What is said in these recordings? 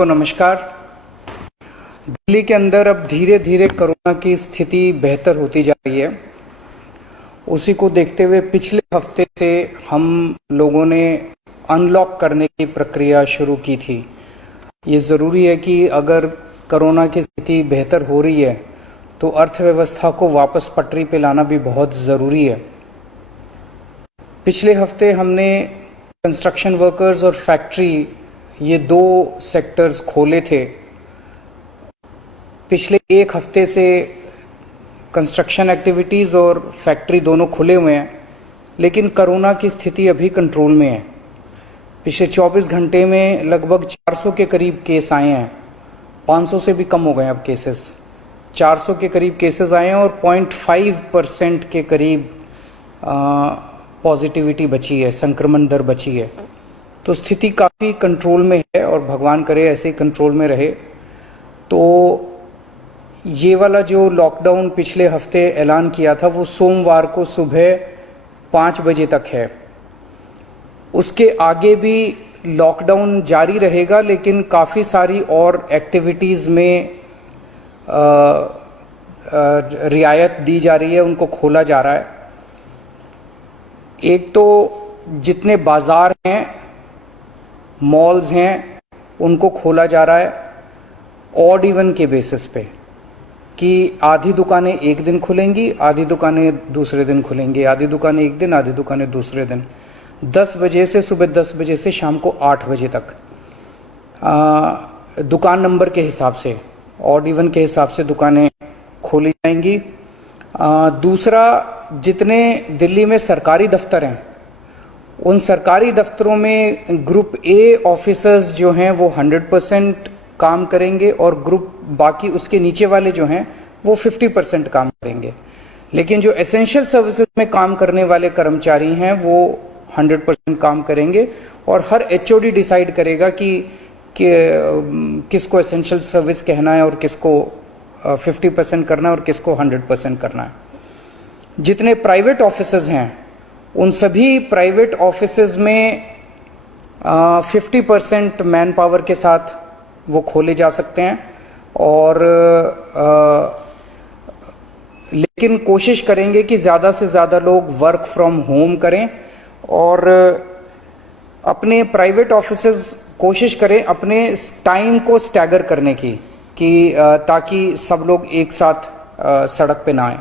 सबको नमस्कार। दिल्ली के अंदर अब धीरे धीरे कोरोना की स्थिति बेहतर होती जा रही है। उसी को देखते हुए पिछले हफ्ते से हम लोगों ने अनलॉक करने की प्रक्रिया शुरू की थी। ये ज़रूरी है कि अगर कोरोना की स्थिति बेहतर हो रही है तो अर्थव्यवस्था को वापस पटरी पे लाना भी बहुत ज़रूरी है। पिछले हफ्ते हमने कंस्ट्रक्शन वर्कर्स और फैक्ट्री, ये दो सेक्टर्स खोले थे। पिछले एक हफ्ते से कंस्ट्रक्शन एक्टिविटीज़ और फैक्ट्री दोनों खुले हुए हैं, लेकिन कोरोना की स्थिति अभी कंट्रोल में है। पिछले 24 घंटे में लगभग 400 के करीब केस आए हैं। 500 से भी कम हो गए अब केसेस। 400 के करीब केसेस आए हैं और 0.5% के करीब पॉजिटिविटी बची है, संक्रमण दर बची है। तो स्थिति काफ़ी कंट्रोल में है और भगवान करे ऐसे ही कंट्रोल में रहे। तो ये वाला जो लॉकडाउन पिछले हफ्ते ऐलान किया था वो सोमवार को सुबह 5 बजे तक है। उसके आगे भी लॉकडाउन जारी रहेगा, लेकिन काफ़ी सारी और एक्टिविटीज़ में रियायत दी जा रही है, उनको खोला जा रहा है। एक तो जितने बाज़ार हैं, मॉल्स हैं, उनको खोला जा रहा है ऑड इवन के बेसिस पे, कि आधी दुकानें एक दिन खुलेंगी, आधी दुकानें दूसरे दिन खुलेंगी, आधी दुकानें एक दिन, आधी दुकानें दूसरे दिन। 10 बजे से सुबह 10 बजे से शाम को 8 बजे तक दुकान नंबर के हिसाब से, ऑड इवन के हिसाब से दुकानें खोली जाएंगी। दूसरा, जितने दिल्ली में सरकारी दफ्तर हैं, उन सरकारी दफ्तरों में ग्रुप ए ऑफिसर्स जो हैं वो 100% काम करेंगे और ग्रुप बाकी उसके नीचे वाले जो हैं वो 50% काम करेंगे। लेकिन जो एसेंशियल सर्विसेज में काम करने वाले कर्मचारी हैं वो 100% काम करेंगे और हर एचओडी डिसाइड करेगा कि किसको एसेंशियल सर्विस कहना है और किसको 50% करना है और किसको 100% करना है। जितने प्राइवेट ऑफिसेज हैं उन सभी प्राइवेट ऑफिसेज में 50% मैन पावर के साथ वो खोले जा सकते हैं और लेकिन कोशिश करेंगे कि ज़्यादा से ज़्यादा लोग वर्क फ्रॉम होम करें और अपने प्राइवेट ऑफिसेज कोशिश करें अपने टाइम को स्टैगर करने की, कि ताकि सब लोग एक साथ सड़क पे ना आए।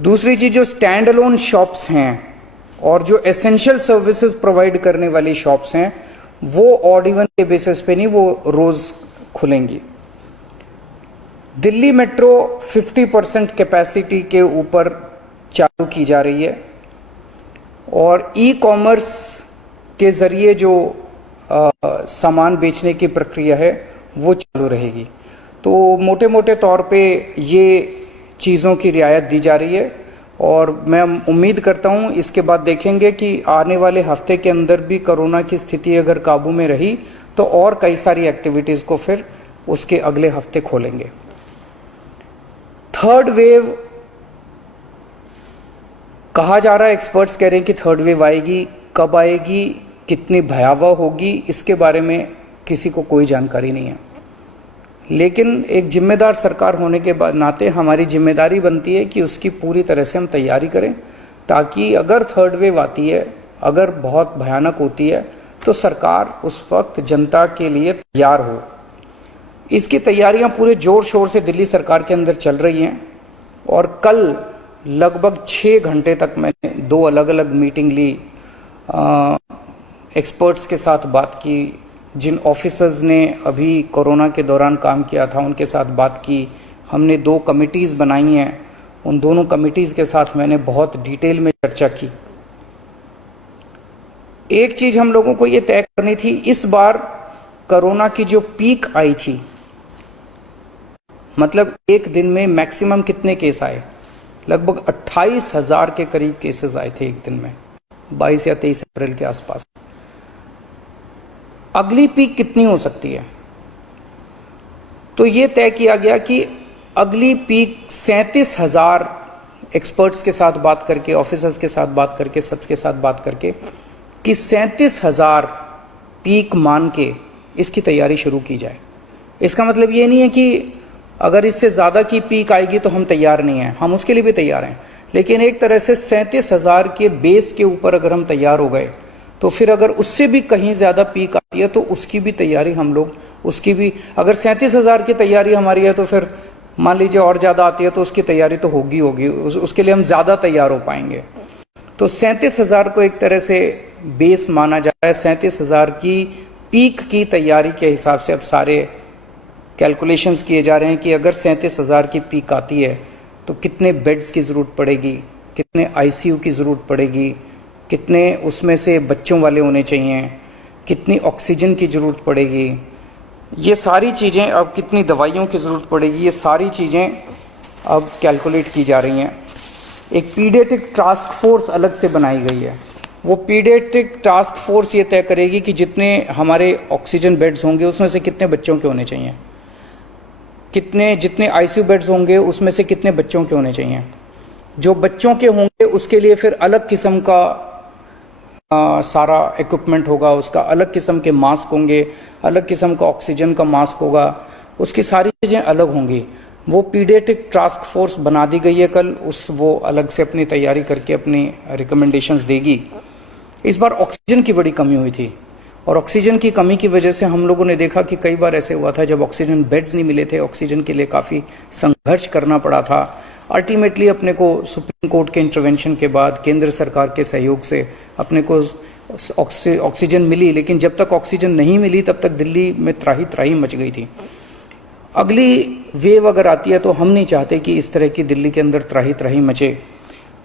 दूसरी चीज़, जो स्टैंड अलोन शॉप्स हैं और जो एसेंशियल सर्विसेज प्रोवाइड करने वाली शॉप्स हैं वो ऑड इवन के बेसिस पे नहीं, वो रोज खुलेंगी। दिल्ली मेट्रो 50% कैपेसिटी के ऊपर चालू की जा रही है और ई कॉमर्स के जरिए जो सामान बेचने की प्रक्रिया है वो चालू रहेगी। तो मोटे मोटे तौर पे ये चीज़ों की रियायत दी जा रही है और मैं उम्मीद करता हूँ इसके बाद देखेंगे कि आने वाले हफ्ते के अंदर भी कोरोना की स्थिति अगर काबू में रही तो और कई सारी एक्टिविटीज़ को फिर उसके अगले हफ्ते खोलेंगे। थर्ड वेव कहा जा रहा है, एक्सपर्ट्स कह रहे हैं कि थर्ड वेव आएगी। कब आएगी, कितनी भयावह होगी, इसके बारे में किसी को कोई जानकारी नहीं है। लेकिन एक जिम्मेदार सरकार होने के नाते हमारी जिम्मेदारी बनती है कि उसकी पूरी तरह से हम तैयारी करें, ताकि अगर थर्ड वेव आती है, अगर बहुत भयानक होती है, तो सरकार उस वक्त जनता के लिए तैयार हो। इसकी तैयारियां पूरे जोर शोर से दिल्ली सरकार के अंदर चल रही हैं और कल लगभग 6 घंटे तक मैंने 2 अलग अलग मीटिंग ली, एक्सपर्ट्स के साथ बात की, जिन ऑफिसर्स ने अभी कोरोना के दौरान काम किया था उनके साथ बात की। हमने 2 कमिटीज़ बनाई हैं, उन दोनों कमिटीज़ के साथ मैंने बहुत डिटेल में चर्चा की। एक चीज़ हम लोगों को ये तय करनी थी, इस बार कोरोना की जो पीक आई थी, मतलब एक दिन में मैक्सिमम कितने केस आए, लगभग 28,000 के करीब केसेस आए थे एक दिन में, 22 या 23 अप्रैल के आसपास। अगली पीक कितनी हो सकती है, तो ये तय किया गया कि अगली पीक 37,000, एक्सपर्ट्स के साथ बात करके, ऑफिसर्स के साथ बात करके, सबके साथ बात करके, कि 37,000 पीक मान के इसकी तैयारी शुरू की जाए। इसका मतलब ये नहीं है कि अगर इससे ज़्यादा की पीक आएगी तो हम तैयार नहीं हैं, हम उसके लिए भी तैयार हैं, लेकिन एक तरह से 37,000 के बेस के ऊपर अगर हम तैयार हो गए तो फिर अगर उससे भी कहीं ज़्यादा पीक आती है तो उसकी भी तैयारी हम लोग, उसकी भी, अगर 37,000 की तैयारी हमारी है तो फिर मान लीजिए और ज़्यादा आती है तो उसकी तैयारी तो होगी उसके लिए हम ज़्यादा तैयार हो पाएंगे। तो 37,000 को एक तरह से बेस माना जा रहा है। 37,000 की पीक की तैयारी के हिसाब से अब सारे कैलकुलेशंस किए जा रहे हैं कि अगर 37,000 की पीक आती है तो कितने बेड्स की ज़रूरत पड़ेगी, कितने आईसीयू की ज़रूरत पड़ेगी, कितने उसमें से बच्चों वाले होने चाहिए, कितनी ऑक्सीजन की ज़रूरत पड़ेगी, ये सारी चीज़ें, अब कितनी दवाइयों की ज़रूरत पड़ेगी, ये सारी चीज़ें अब कैलकुलेट की जा रही हैं। एक पीडियाट्रिक टास्क फोर्स अलग से बनाई गई है। वो पीडियाट्रिक टास्क फोर्स ये तय करेगी कि जितने हमारे ऑक्सीजन बेड्स होंगे उसमें से कितने बच्चों के होने चाहिए, जितने आईसीयू बेड्स होंगे उसमें से कितने बच्चों के होने चाहिए। जो बच्चों के होंगे उसके लिए फिर अलग किस्म का सारा इक्विपमेंट होगा, उसका अलग किस्म के मास्क होंगे, अलग किस्म का ऑक्सीजन का मास्क होगा, उसकी सारी चीज़ें अलग होंगी। वो पीडियाट्रिक टास्क फोर्स बना दी गई है कल, वो अलग से अपनी तैयारी करके अपनी रिकमेंडेशंस देगी। इस बार ऑक्सीजन की बड़ी कमी हुई थी और ऑक्सीजन की कमी की वजह से हम लोगों ने देखा कि कई बार ऐसे हुआ था जब ऑक्सीजन बेड्स नहीं मिले थे, ऑक्सीजन के लिए काफ़ी संघर्ष करना पड़ा था। अल्टीमेटली अपने को सुप्रीम कोर्ट के इंटरवेंशन के बाद केंद्र सरकार के सहयोग से अपने को ऑक्सीजन मिली, लेकिन जब तक ऑक्सीजन नहीं मिली तब तक दिल्ली में त्राही त्राही मच गई थी। अगली वेव अगर आती है तो हम नहीं चाहते कि इस तरह की दिल्ली के अंदर त्राही त्राही मचे,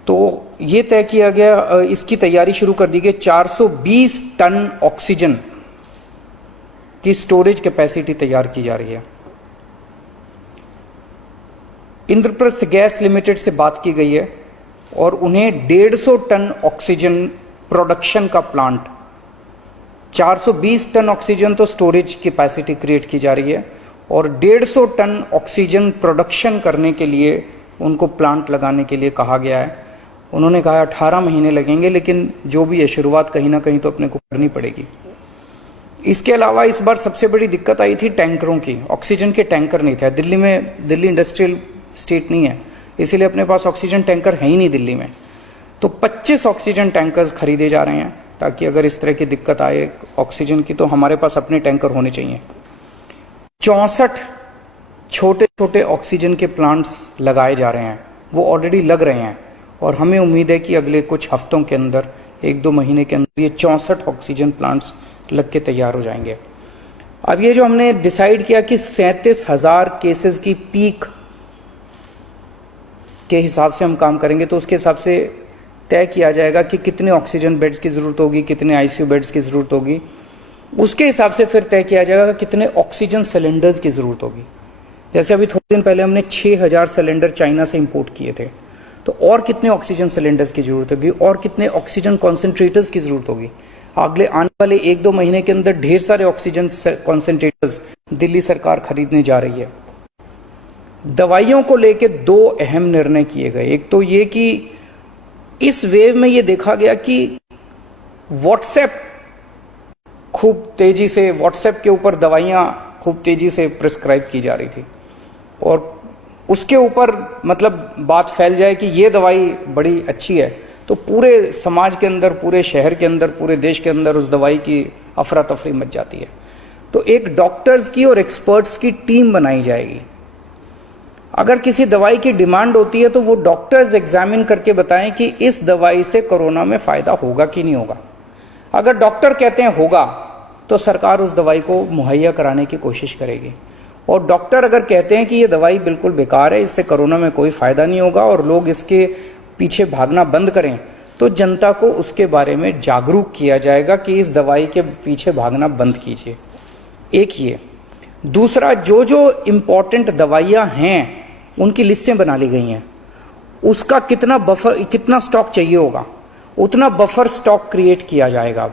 तो ये तय किया गया, इसकी तैयारी शुरू कर दी गई। 420 टन ऑक्सीजन की स्टोरेज कैपेसिटी तैयार की जा रही है। इंद्रप्रस्थ गैस लिमिटेड से बात की गई है और उन्हें 150 टन ऑक्सीजन प्रोडक्शन का प्लांट, 420 टन ऑक्सीजन तो स्टोरेज कैपेसिटी क्रिएट की जा रही है और 150 टन ऑक्सीजन प्रोडक्शन करने के लिए उनको प्लांट लगाने के लिए कहा गया है। उन्होंने कहा 18 महीने लगेंगे, लेकिन जो भी है शुरुआत कहीं ना कहीं तो अपने को करनी पड़ेगी। इसके अलावा इस बार सबसे बड़ी दिक्कत आई थी टैंकरों की। ऑक्सीजन के टैंकर नहीं थे दिल्ली में, दिल्ली इंडस्ट्रियल स्टेट नहीं है, इसीलिए अपने पास ऑक्सीजन टैंकर है ही नहीं दिल्ली में। तो 25 ऑक्सीजन टैंकर्स खरीदे जा रहे हैं ताकि अगर इस तरह की दिक्कत आए ऑक्सीजन की तो हमारे पास अपने टैंकर होने चाहिए। 64 छोटे छोटे ऑक्सीजन के प्लांट्स लगाए जा रहे हैं, वो ऑलरेडी लग रहे हैं और हमें उम्मीद है कि अगले कुछ हफ्तों के अंदर, 1-2 महीने के अंदर ये 64 ऑक्सीजन प्लांट्स लग के तैयार हो जाएंगे। अब ये जो हमने डिसाइड किया कि 37,000 केसेस की पीक के हिसाब से हम काम करेंगे, तो उसके हिसाब से तय किया जाएगा कि कितने ऑक्सीजन बेड्स की ज़रूरत होगी, कितने आईसीयू बेड्स की ज़रूरत होगी। उसके हिसाब से फिर तय किया जाएगा कितने ऑक्सीजन सिलेंडर्स की ज़रूरत होगी। जैसे अभी थोड़े दिन पहले हमने 6,000 सिलेंडर चाइना से इंपोर्ट किए थे, तो और कितने ऑक्सीजन सिलेंडर्स की ज़रूरत होगी और कितने ऑक्सीजन कॉन्सेंट्रेटर्स की ज़रूरत होगी। अगले आने वाले 1-2 महीने के अंदर ढेर सारे ऑक्सीजन कॉन्सेंट्रेटर्स दिल्ली सरकार खरीदने जा रही है। दवाइयों को लेकर 2 अहम निर्णय किए गए। एक तो ये कि इस वेव में ये देखा गया कि व्हाट्सएप खूब तेजी से, व्हाट्सएप के ऊपर दवाइयाँ खूब तेजी से प्रिस्क्राइब की जा रही थी और उसके ऊपर मतलब बात फैल जाए कि ये दवाई बड़ी अच्छी है तो पूरे समाज के अंदर, पूरे शहर के अंदर, पूरे देश के अंदर उस दवाई की अफरा तफरी मच जाती है। तो एक डॉक्टर्स की और एक्सपर्ट्स की टीम बनाई जाएगी। अगर किसी दवाई की डिमांड होती है तो वो डॉक्टर्स एग्जामिन करके बताएं कि इस दवाई से कोरोना में फ़ायदा होगा कि नहीं होगा। अगर डॉक्टर कहते हैं होगा तो सरकार उस दवाई को मुहैया कराने की कोशिश करेगी, और डॉक्टर अगर कहते हैं कि ये दवाई बिल्कुल बेकार है, इससे कोरोना में कोई फ़ायदा नहीं होगा और लोग इसके पीछे भागना बंद करें, तो जनता को उसके बारे में जागरूक किया जाएगा कि इस दवाई के पीछे भागना बंद कीजिए। एक ये। दूसरा, जो जो इम्पॉर्टेंट दवाइयाँ हैं उनकी लिस्टें बना ली गई हैं, उसका कितना बफर, कितना स्टॉक चाहिए होगा उतना बफर स्टॉक क्रिएट किया जाएगा।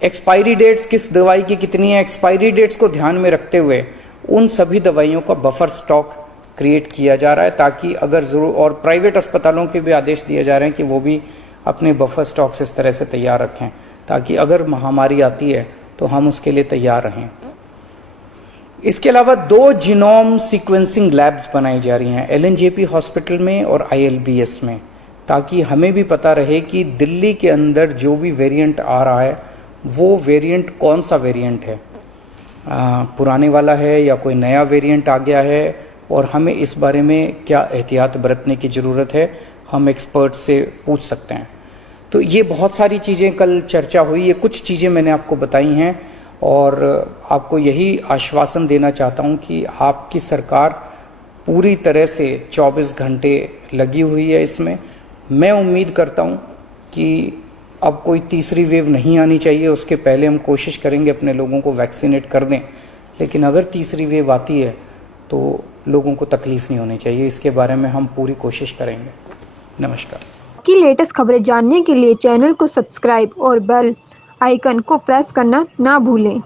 एक्सपायरी डेट्स किस दवाई की कितनी है, एक्सपायरी डेट्स को ध्यान में रखते हुए उन सभी दवाइयों का बफर स्टॉक क्रिएट किया जा रहा है ताकि अगर जरूर, और प्राइवेट अस्पतालों के भी आदेश दिए जा रहे हैं कि वो भी अपने बफर स्टॉक्स इस तरह से तैयार रखें ताकि अगर महामारी आती है तो हम उसके लिए तैयार रहें। इसके अलावा 2 जीनोम सीक्वेंसिंग लैब्स बनाई जा रही हैं एलएनजेपी हॉस्पिटल में और आईएलबीएस में, ताकि हमें भी पता रहे कि दिल्ली के अंदर जो भी वेरिएंट आ रहा है वो वेरिएंट कौन सा वेरिएंट है, पुराने वाला है या कोई नया वेरिएंट आ गया है, और हमें इस बारे में क्या एहतियात बरतने की ज़रूरत है, हम एक्सपर्ट से पूछ सकते हैं। तो ये बहुत सारी चीज़ें कल चर्चा हुई, ये कुछ चीज़ें मैंने आपको बताई हैं और आपको यही आश्वासन देना चाहता हूँ कि आपकी सरकार पूरी तरह से 24 घंटे लगी हुई है इसमें। मैं उम्मीद करता हूँ कि अब कोई तीसरी वेव नहीं आनी चाहिए, उसके पहले हम कोशिश करेंगे अपने लोगों को वैक्सीनेट कर दें, लेकिन अगर तीसरी वेव आती है तो लोगों को तकलीफ नहीं होनी चाहिए, इसके बारे में हम पूरी कोशिश करेंगे। नमस्कार। की लेटेस्ट खबरें जानने के लिए चैनल को सब्सक्राइब और बेल आइकन को प्रेस करना ना भूलें।